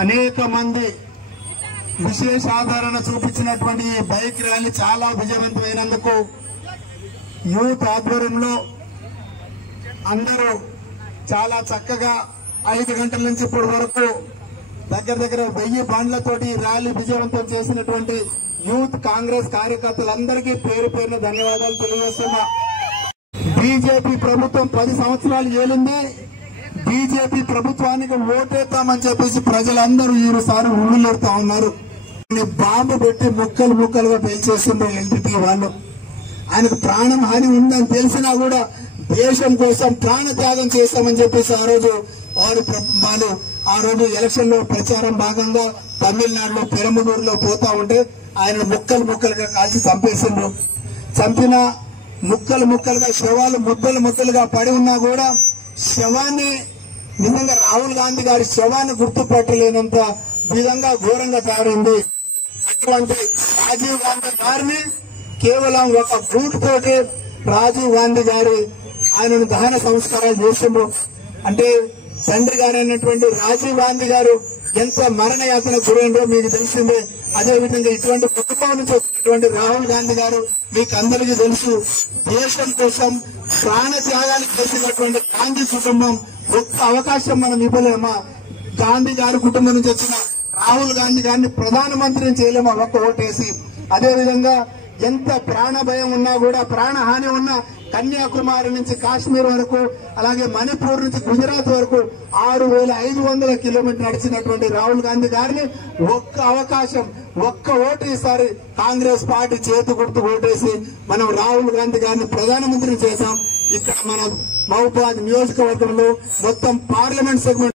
అనేక మంది విశేష ఆదరణ చూపించినటువంటి ఈ బైక్ ర్యాలీ చాలా విజయవంతమైనందుకు యూత్ ఆధ్వర్యంలో అందరూ చాలా చక్కగా 5 గంటల నుంచి ఇప్పటి వరకు దగ్గర 1000 బండ్లతోటి ర్యాలీ విజయవంతం చేసినటువంటి యూత్ కాంగ్రెస్ కార్యకర్తలందరికీ పేరు పేరున ధన్యవాదాలు తెలియజేస్తున్నా. బీజేపీ ప్రభుత్వం 10 సంవత్సరాలు ఏలింది. బీజేపీ ప్రభుత్వానికి ఓటేద్దామని చెప్పేసి ప్రజలందరూ ఈసారి ఉమ్మిలేడుతా ఉన్నారు. బాంబు పెట్టి ముక్కలుగా పేల్చేస్తుండ్రు ఎల్టీటీ వాళ్ళు. ఆయనకు ప్రాణం హాని ఉందని తెలిసినా కూడా దేశం కోసం ప్రాణ త్యాగం చేస్తామని చెప్పేసి ఆ రోజు వాళ్ళు ఆ రోజు ఎలక్షన్ లో ప్రచారం భాగంగా తమిళనాడులో పెరంబదూరులో పోతా ఉంటే ఆయన ముక్కలుగా కాల్చి చంపేసిండ్రు. చంపిన ముక్కలుగా శవాలు ముద్దలుగా పడి ఉన్నా కూడా శవాన్ని నిజంగా రాహుల్ గాంధీ గారి శవాన్ని గుర్తుపట్టలేనంత విధంగా ఘోరంగా తయారైంది. అటువంటి రాజీవ్ గాంధీ గారిని కేవలం ఒక బూట్ తోటి రాజీవ్ గాంధీ గారి ఆయనను దహన సంస్కారాలు చేసిండ్రు. అంటే తండ్రి గారు అయినటువంటి రాజీవ్ గాంధీ గారు ఎంత మరణ యాతన గురైందో మీకు తెలిసిందే. అదేవిధంగా ఇటువంటి కుటుంబం నుంచి వచ్చినటువంటి రాహుల్ గాంధీ గారు మీకు అందరికీ తెలుసు. దేశం కోసం ప్రాణ త్యాగాలు చేసినటువంటి గాంధీ కుటుంబం ఒక్క అవకాశం మనం ఇవ్వలేమా? గాంధీ గారి కుటుంబం నుంచి వచ్చిన రాహుల్ గాంధీ గారిని ప్రధానమంత్రిని చేయలేమా ఒక్క ఓటేసి? అదేవిధంగా ఎంత ప్రాణ భయం ఉన్నా కూడా ప్రాణహాని ఉన్నా కన్యాకుమారి నుంచి కాశ్మీర్ వరకు అలాగే మణిపూర్ నుంచి గుజరాత్ వరకు 6500 కిలోమీటర్లు నడిచినటువంటి రాహుల్ గాంధీ గారిని ఒక్క అవకాశం ఒక్క ఓటు ఈసారి కాంగ్రెస్ పార్టీ చేతి గుర్తు ఓటేసి మనం రాహుల్ గాంధీ గారిని ప్రధానమంత్రిని చేశాం. ఇక్కడ మన మహబూబాబాద్ నియోజకవర్గంలో మొత్తం పార్లమెంట్ సెగ్మెంట్